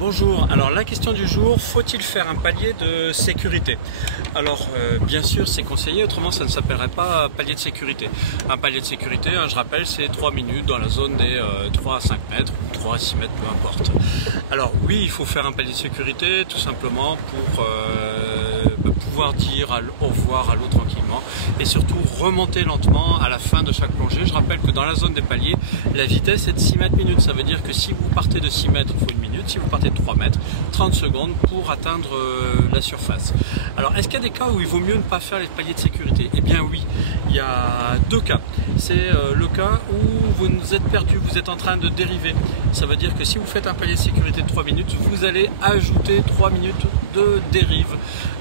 Bonjour, alors la question du jour, faut-il faire un palier de sécurité? Alors bien sûr c'est conseillé, autrement ça ne s'appellerait pas palier de sécurité. Un palier de sécurité, je rappelle, c'est 3 minutes dans la zone des 3 à 5 mètres, 3 à 6 mètres, peu importe. Alors oui, il faut faire un palier de sécurité tout simplement pour pouvoir dire au revoir à l'eau tranquillement et surtout remonter lentement à la fin de chaque plongée. Je rappelle que dans la zone des paliers, la vitesse est de 6 mètres minutes. Ça veut dire que si vous partez de 6 mètres, il faut 1 minute. Si vous partez de 3 mètres, 30 secondes pour atteindre la surface. Alors, est-ce qu'il y a des cas où il vaut mieux ne pas faire les paliers de sécurité? Eh bien oui, il y a deux cas. C'est le cas où vous êtes perdu, vous êtes en train de dériver. Ça veut dire que si vous faites un palier de sécurité de 3 minutes, vous allez ajouter 3 minutes de dérive,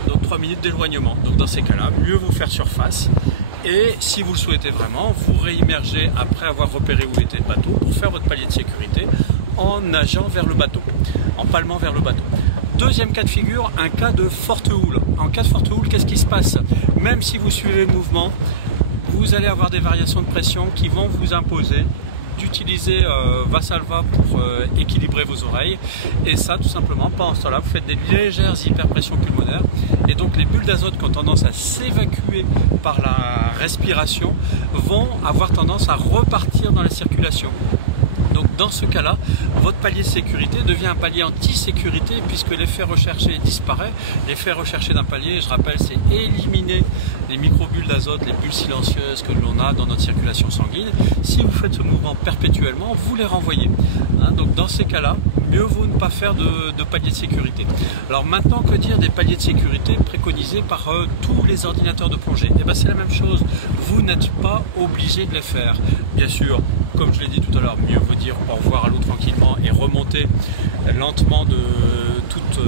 donc 3 minutes d'éloignement. Donc dans ces cas-là, mieux vous faire surface. Et si vous le souhaitez vraiment, vous réimmergez après avoir repéré où était le bateau pour faire votre palier de sécurité en nageant vers le bateau, en palmant vers le bateau. Deuxième cas de figure, un cas de forte houle. En cas de forte houle, qu'est-ce qui se passe? Même si vous suivez le mouvement, vous allez avoir des variations de pression qui vont vous imposer d'utiliser Valsalva pour équilibrer vos oreilles, et ça tout simplement pendant ce temps-là vous faites des légères hyperpressions pulmonaires et donc les bulles d'azote qui ont tendance à s'évacuer par la respiration vont avoir tendance à repartir dans la circulation. Donc dans ce cas-là, votre palier de sécurité devient un palier anti-sécurité puisque l'effet recherché disparaît. L'effet recherché d'un palier, je rappelle, c'est éliminer les microbules d'azote, les bulles silencieuses que l'on a dans notre circulation sanguine. Si vous faites ce mouvement perpétuellement, vous les renvoyez. Donc dans ces cas-là, mieux vaut ne pas faire de palier de sécurité. Alors maintenant, que dire des paliers de sécurité préconisés par tous les ordinateurs de plongée? Eh bien c'est la même chose, vous n'êtes pas obligé de les faire. Bien sûr, comme je l'ai dit tout à l'heure, mieux vaut dire au revoir à l'eau tranquillement et remonter lentement de toute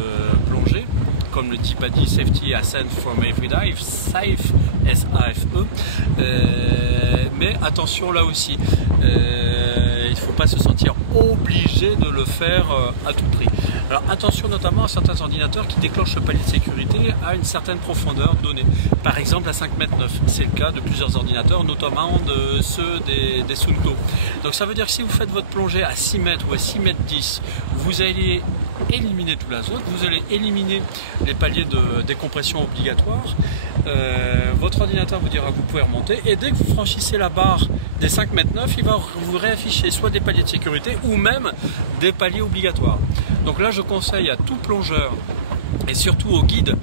plongée. Comme le dit Paddy, Safety Ascent from Every Dive, SAFE, S-A-F-E. Mais attention là aussi, il ne faut pas se sentir obligé de le faire à tout prix. Alors attention notamment à certains ordinateurs qui déclenchent le palier de sécurité à une certaine profondeur donnée. Par exemple à 5,9 m. C'est le cas de plusieurs ordinateurs, notamment de ceux des Suunto. Donc ça veut dire que si vous faites votre plongée à 6 mètres ou à 6,10 m, vous allez éliminer tout l'azote, vous allez éliminer les paliers de décompression obligatoires. Votre ordinateur vous dira que vous pouvez remonter et dès que vous franchissez la barre des 5,9 m, il va vous réafficher soit des paliers de sécurité ou même des paliers obligatoires. Donc là je conseille à tout plongeur et surtout aux guides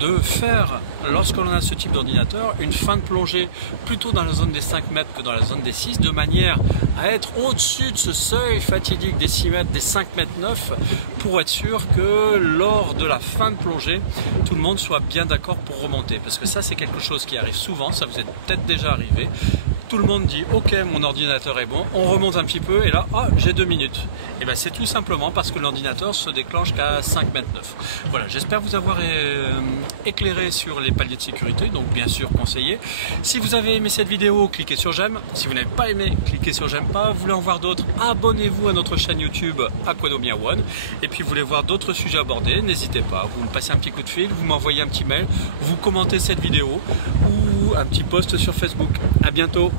de faire, lorsque l'on a ce type d'ordinateur, une fin de plongée plutôt dans la zone des 5 mètres que dans la zone des 6, de manière à être au-dessus de ce seuil fatidique des 6 mètres, des 5,9 m, pour être sûr que lors de la fin de plongée, tout le monde soit bien d'accord pour remonter. Parce que ça, c'est quelque chose qui arrive souvent, ça vous est peut-être déjà arrivé. Tout le monde dit ok, mon ordinateur est bon, on remonte un petit peu et là j'ai 2 minutes. Et bien c'est tout simplement parce que l'ordinateur se déclenche qu'à 5,9 m. Voilà, j'espère vous avoir éclairé sur les paliers de sécurité, donc bien sûr conseillé. Si vous avez aimé cette vidéo, cliquez sur j'aime. Si vous n'avez pas aimé, cliquez sur j'aime pas. Vous voulez en voir d'autres, abonnez-vous à notre chaîne YouTube Aquadomia One. Et puis vous voulez voir d'autres sujets abordés, n'hésitez pas, vous me passez un petit coup de fil, vous m'envoyez un petit mail, vous commentez cette vidéo ou un petit post sur Facebook. À bientôt.